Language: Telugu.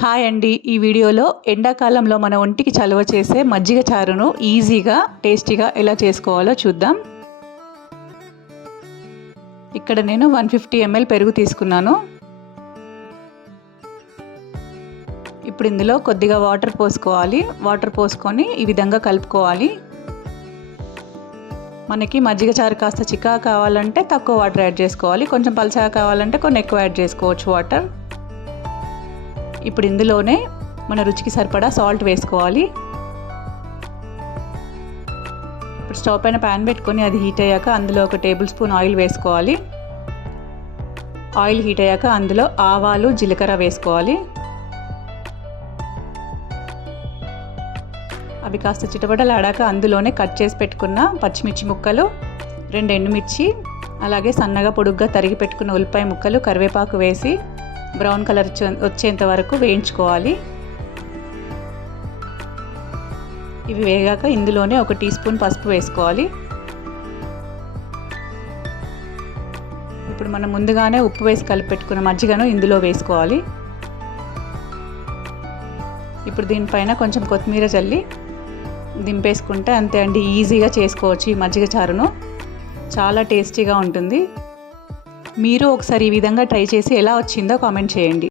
హాయ్ అండి. ఈ వీడియోలో ఎండాకాలంలో మన ఒంటికి చలువ చేసే మజ్జిగ చారును ఈజీగా టేస్టీగా ఎలా చేసుకోవాలో చూద్దాం. ఇక్కడ నేను 150 ml పెరుగు తీసుకున్నాను. ఇప్పుడు ఇందులో కొద్దిగా వాటర్ పోసుకోవాలి. వాటర్ పోసుకొని ఈ విధంగా కలుపుకోవాలి. మనకి మజ్జిగ చారు కాస్త చిక్కగా కావాలంటే తక్కువ వాటర్ యాడ్ చేసుకోవాలి. కొంచెం పలచగా కావాలంటే కొన్ని ఎక్కువ యాడ్ చేసుకోవచ్చు వాటర్. ఇప్పుడు ఇందులోనే మన రుచికి సరిపడా సాల్ట్ వేసుకోవాలి. ఇప్పుడు స్టవ్ పైన ప్యాన్ పెట్టుకొని అది హీట్ అయ్యాక అందులో 1 టేబుల్ స్పూన్ ఆయిల్ వేసుకోవాలి. ఆయిల్ హీట్ అయ్యాక అందులో ఆవాలు, జీలకర్ర వేసుకోవాలి. అవి కాస్త చిటపటలాడాక అందులోనే కట్ చేసి పెట్టుకున్న పచ్చిమిర్చి ముక్కలు, 2 ఎండుమిర్చి, అలాగే సన్నగా పొడుగ్గా తరిగి పెట్టుకున్న ఉల్లిపాయ ముక్కలు, కరివేపాకు వేసి బ్రౌన్ కలర్ వచ్చేంత వరకు వేయించుకోవాలి. ఇవి వేగాక ఇందులోనే 1 టీ స్పూన్ పసుపు వేసుకోవాలి. ఇప్పుడు మనం ముందుగానే ఉప్పు వేసి కలిపి పెట్టుకున్న మజ్జిగను ఇందులో వేసుకోవాలి. ఇప్పుడు దీనిపైన కొంచెం కొత్తిమీర చల్లి దింపేసుకుంటే అంతే అండి. ఈజీగా చేసుకోవచ్చు ఈ మజ్జిగ చారును. చాలా టేస్టీగా ఉంటుంది. మీరు ఒకసారి ఈ విధంగా ట్రై చేసి ఎలా వచ్చిందో కామెంట్ చేయండి.